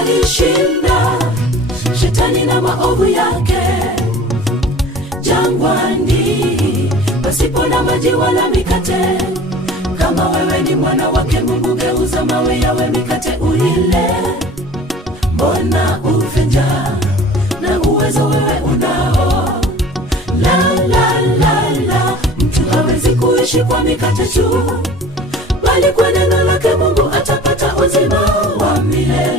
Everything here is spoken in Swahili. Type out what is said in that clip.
alishinda shetani na maovu yake jangwani, pasipo na maji wala mikate. Kama wewe ni mwana wake Mungu, geuza mawe yawe mikate ulile. Mbona ufe njaa na uwezo wewe unao? La la la la, mtu hawezi kuishi kwa mikate tu, bali kwa neno lake Mungu atapata uzima wa milele.